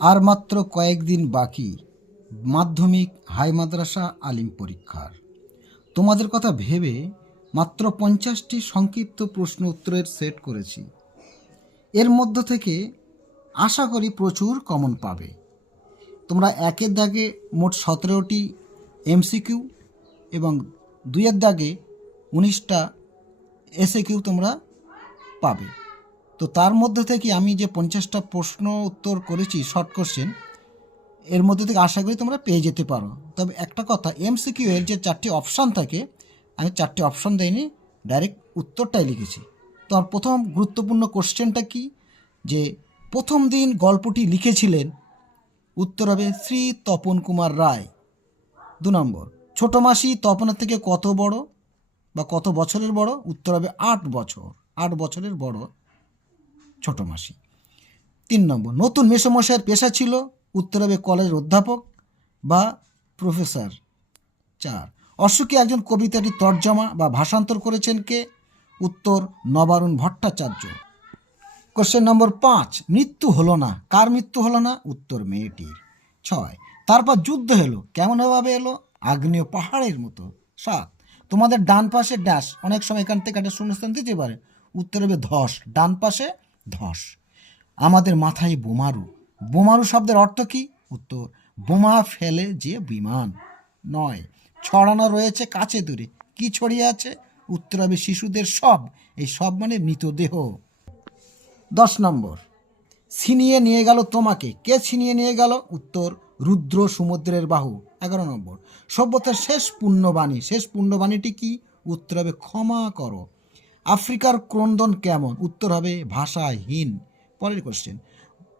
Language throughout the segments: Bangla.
আর মাত্র কয়েকদিন বাকি মাধ্যমিক হাই মাদ্রাসা আলিম পরীক্ষার। তোমাদের কথা ভেবে মাত্র 50টি সংক্ষিপ্ত প্রশ্ন উত্তরের সেট করেছি। এর মধ্য থেকে আশা করি প্রচুর কমন পাবে। তোমরা একের দাগে মোট 17টি এমসিকিউ এবং দুইয়ের দাগে 19টা এসএকিউ তোমরা পাবে। তো তার মধ্যে থেকে আমি যে 50টা প্রশ্ন উত্তর করেছি শর্ট কোশ্চেন, এর মধ্যে থেকে আশা করি তোমরা পেয়ে যেতে পারো। তবে একটা কথা, এমসিকিউ এর যে 4টি অপশান থাকে, আমি 4টি অপশান দেইনি, ডাইরেক্ট উত্তরটাই লিখেছি। তো আর প্রথম গুরুত্বপূর্ণ কোশ্চেনটা কি, যে প্রথম দিন গল্পটি লিখেছিলেন, উত্তর হবে শ্রী তপন কুমার রায়। 2 নম্বর, ছোট মাসি তপনের থেকে কত বড় বা কত বছরের বড়, উত্তর হবে 8 বছর, 8 বছরের বড় ছোট মাসি। 3 নম্বর, নতুন মেসোমশাইয়ের পেশা ছিল, উত্তর হবে কলেজের অধ্যাপক বা প্রফেসর। 4, অশোকে একজন কবিতাটি তর্জমা বা ভাষান্তর করেছেন কে, উত্তর নবারুণ ভট্টাচার্য। কোশ্চেন নম্বর 5, মৃত্যু হলো না, কার মৃত্যু হলো না, উত্তর মেয়েটির। 6, তারপর যুদ্ধ এলো, কেমনভাবে এলো, আগ্নেয় পাহাড়ের মতো। 7, তোমাদের ডান পাশে ড্যাশ, অনেক সময় এখান থেকে একটা শূন্যস্থান দিতে পারে, উত্তর হবে ধস, ডান পাশে ধস। আমাদের মাথায় বোমারু, বোমারু শব্দের অর্থ কি, উত্তর বোমা ফেলে যে বিমান। 9, ছড়ানো রয়েছে কাছে দূরে, কি ছড়িয়ে আছে, উত্তর হবে শিশুদের সব, এই সব মানে মৃতদেহ। 10 নম্বর, ছিনিয়ে নিয়ে গেল তোমাকে, কে ছিনিয়ে নিয়ে গেল, উত্তর রুদ্র সমুদ্রের বাহু। 11 নম্বর, সভ্যতার শেষ পুণ্যবাণী, শেষ পুণ্যবাণীটি কি, উত্তর হবে ক্ষমা করো। আফ্রিকার ক্রন্দন কেমন, উত্তর হবে ভাষাহীন। পরের কোশ্চেন,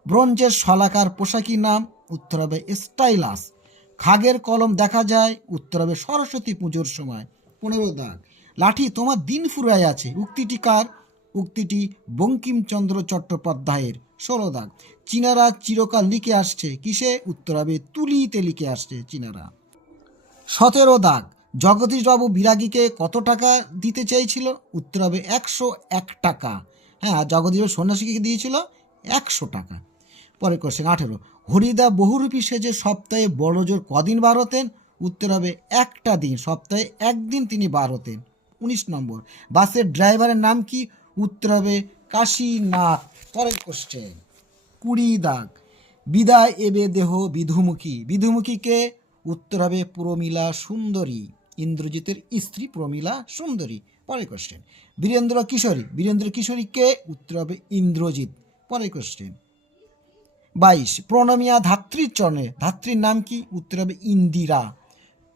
ব্রোঞ্জের শলাকার পোশাকি নাম, উত্তর হবে স্টাইলাস। খাগের কলম দেখা যায়, উত্তর হবে সরস্বতী পুজোর সময়। 15 দাগ, লাঠি তোমার দিন ফুরায় আছে, উক্তিটি কার, উক্তিটি বঙ্কিমচন্দ্র চট্টোপাধ্যায়ের। 16 দাগ, চীনারা চিরকাল লিখে আসছে কিসে, উত্তর হবে তুলিতে লিখে আসছে চীনারা। 17 দাগ, জগদীশবাবু বিরাগীকে কত টাকা দিতে চেয়েছিল, উত্তর হবে 101 টাকা। হ্যাঁ, জগদীশবাবু সন্ন্যাসীকে দিয়েছিল 100 টাকা। পরের কোশ্চেন 18, হরিদা বহুরূপী সেজে সপ্তাহে বড়জোর কদিন বার হতেন, উত্তর হবে একটা দিন, সপ্তাহে একদিন তিনি বার হতেন। 19 নম্বর, বাসের ড্রাইভারের নাম কি, উত্তর হবে কাশীনাথ। পরের কোশ্চেন 20 দাগ, বিদায় এবে দেহ বিধুমুখী, বিধুমুখীকে, উত্তর হবে প্রমীলা সুন্দরী, ইন্দ্রজিতের স্ত্রী প্রমীলা সুন্দরী। পরের কোশ্চেন, বীরেন্দ্র কিশোরী, বীরেন্দ্র কিশোরীকে, উত্তর হবে ইন্দ্রজিৎ। পরের কোশ্চেন 22, প্রণমিয়া ধাত্রীর চরণে, ধাত্রীর নাম কি, উত্তর হবে ইন্দিরা।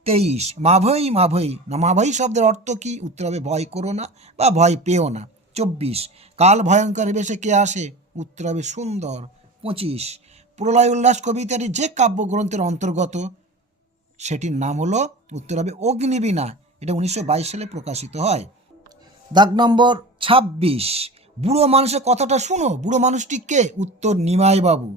23, মাভৈ মাভৈ না, মাভৈ শব্দের অর্থ কি, উত্তর হবে ভয় করো না বা ভয় পেও না। 24, কাল ভয়ঙ্কর বেশে কে আসে, উত্তর হবে সুন্দর। 25, প্রলয় উল্লাস কবিতাটি যে কাব্যগ্রন্থের অন্তর্গত, সেটির নাম হলো, উত্তর হবে অগ্নিবীণা, এটা 1922 সালে প্রকাশিত হয়। দাগ নম্বর 26, বুড়ো মানুষের কথাটা শুনো, বুড়ো মানুষটি কে, উত্তর নিমাই বাবু।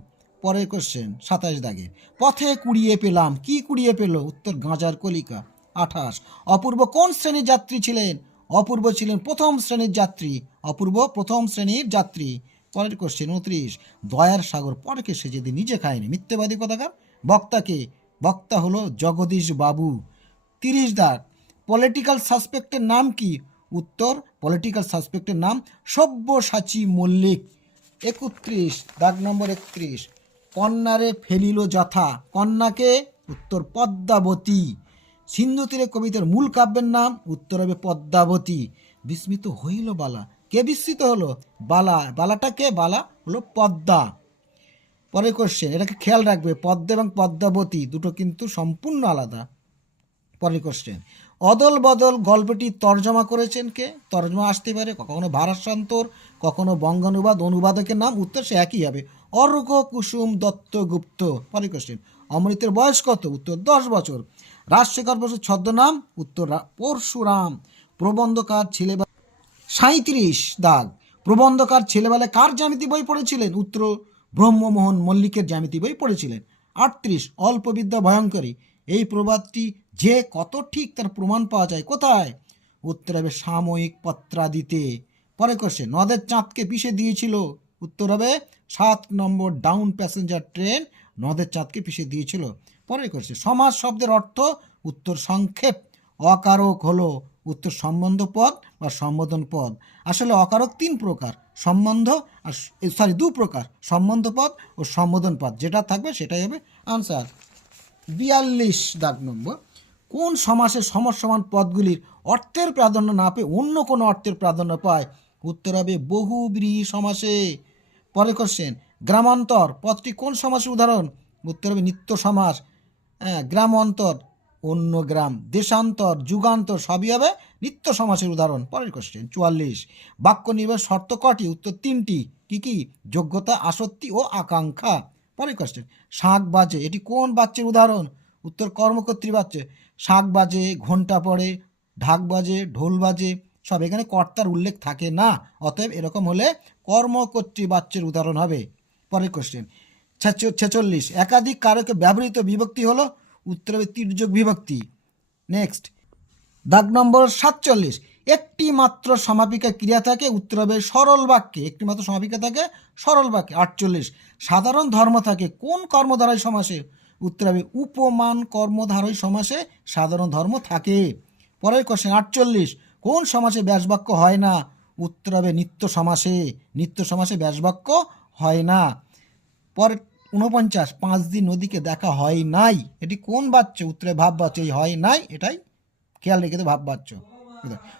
পরের কোশ্চেন 27 দাগে, পথে কুড়িয়ে পেলাম, কি কুড়িয়ে পেল, উত্তর গাঁজার কলিকা। 28, অপূর্ব কোন শ্রেণীর যাত্রী ছিলেন, অপূর্ব ছিলেন প্রথম শ্রেণীর যাত্রী, অপূর্ব প্রথম শ্রেণীর যাত্রী। পরের কোশ্চেন 29, দয়ার সাগর পরকে সে যদি নিজে খায়নি, মিথ্যেবাদী কথাকার, বক্তাকে, বক্তা হলো জগদীশ বাবু। 30 দাগ, পলিটিক্যাল সাসপেক্টের নাম কি, উত্তর পলিটিক্যাল সাসপেক্টের নাম সব্যসাচী মল্লিক। 31 দাগ নম্বর 31, কন্যারে ফেলিল যথা, কন্যাকে, উত্তর পদ্মাবতী। সিন্ধু তীরে কবিতার মূল কাব্যের নাম, উত্তর হবে পদ্মাবতী। বিস্মিত হইল বালা, কে বিস্মিত হলো, বালা, বালাটা কে, বালা হলো পদ্মা। পরের কোশ্চেন, এটাকে খেয়াল রাখবে, পদ্মা এবং পদ্মাবতী দুটো কিন্তু সম্পূর্ণ আলাদা। পরের কোশ্চেন, অদল বদল গল্পটি তর্জমা করেছেন কে, তর্জমা আসতে পারে কখনো ভারাসান্তর, কখনো বঙ্গানুবাদ, অনুবাদকের নাম, উত্তর সে একই হবে, অর্ঘ্য কুসুম দত্তগুপ্ত। পরের কোশ্চেন, অমৃতের বয়স কত, উত্তর 10 বছর। রাজশেখর বসুর ছদ্মনাম, উত্তর পরশুরাম। প্রবন্ধকার ছেলেবেলা, 37 দাগ, প্রবন্ধকার ছেলেবেলায় কার জ্যামিতি বই পড়েছিলেন, উত্তর ব্রহ্মমোহন মল্লিকের জ্যামিতি বই পড়েছিলেন। 38, অল্প বিদ্যা ভয়ঙ্করী, এই প্রবাদটি যে কত ঠিক তার প্রমাণ পাওয়া যায় কোথায়, উত্তর হবে সাময়িক পত্রাদিতে। পরে কোশ্চেন, নদের চাঁদকে পিষে দিয়েছিল, উত্তর হবে 7 নম্বর, ডাউন প্যাসেঞ্জার ট্রেন নদের চাঁদকে পিছিয়ে দিয়েছিল। পরের কোশ্চেন, সমাস শব্দের অর্থ, উত্তর সংক্ষেপ। অকারক হলো উত্তর সম্বন্ধ পদ বা সম্বোধন পদ। আসলে অকারক 3 প্রকার, সম্বন্ধ আর দু প্রকার, সম্বন্ধ পদ ও সম্বোধন পদ। যেটা থাকবে সেটাই হবে আনসার। 42 দাগ নম্বর, কোন সমাসে সমসমান পদগুলির অর্থের প্রাধান্য না পেয়ে অন্য কোনো অর্থের প্রাধান্য পায়? উত্তর হবে বহুব্রীহি সমাসে। পরে কোশ্চেন, গ্রামান্তর পদটি কোন সমাসের উদাহরণ? উত্তর হবে নিত্য সমাস। গ্রামান্তর অন্য গ্রাম, দেশান্তর, যুগান্তর সবই হবে নিত্য সমাসের উদাহরণ। পরের কোশ্চেন 44, বাক্য নির্বাচন শর্ত কটি? উত্তর 3টি। কি কি? যোগ্যতা, আসক্তি ও আকাঙ্ক্ষা। পরের কোশ্চেন, শাঁখ বাজে এটি কোন বাচ্যের উদাহরণ? উত্তর কর্মকর্তৃ বাচ্চে। শাঁখ বাজে, ঘণ্টা পড়ে, ঢাক বাজে, ঢোল বাজে, সব এখানে কর্তার উল্লেখ থাকে না, অতএব এরকম হলে কর্মকর্তৃ বাচ্যের উদাহরণ হবে। পরের কোশ্চেন 46, একাধিক কারকে ব্যবহৃত বিভক্তি হলো? উত্তর হবে তির্যক বিভক্তি। নেক্সট দাগ নম্বর 47, একটি মাত্র সমাপিকা ক্রিয়া থাকে? উত্তর হবে সরল বাক্যে। একটি মাত্র সমাপিকা থাকে সরল বাক্যে। 48, সাধারণ ধর্ম থাকে কোন কর্মধারয় সমাসে? উত্তর হবে উপমান কর্মধারয় সমাসে সাধারণ ধর্ম থাকে। পরের কোশ্চেন 48, কোন সমাসে ব্যাসবাক্য হয় না? উত্তর হবে নিত্য সমাসে। নিত্য সমাসে ব্যাসবাক্য হয় না। পরের 49, 5 দিন নদীকে দেখা হয় নাই এটি কোন বাচ্য? উত্তরে ভাব বাচ্য। এই হয় নাই এটাই খেয়াল রেখে তো ভাব বাচ্য।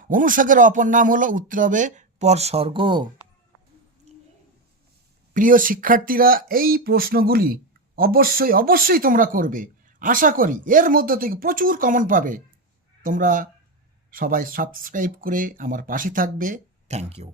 অনুসাগের অপর নাম হলো? উত্তর হবে পরসর্গ। প্রিয় শিক্ষার্থীরা, এই প্রশ্নগুলি অবশ্যই অবশ্যই তোমরা করবে। আশা করি এর মধ্য থেকে প্রচুর কমন পাবে। তোমরা সবাই সাবস্ক্রাইব করে আমার পাশে থাকবে। Thank you.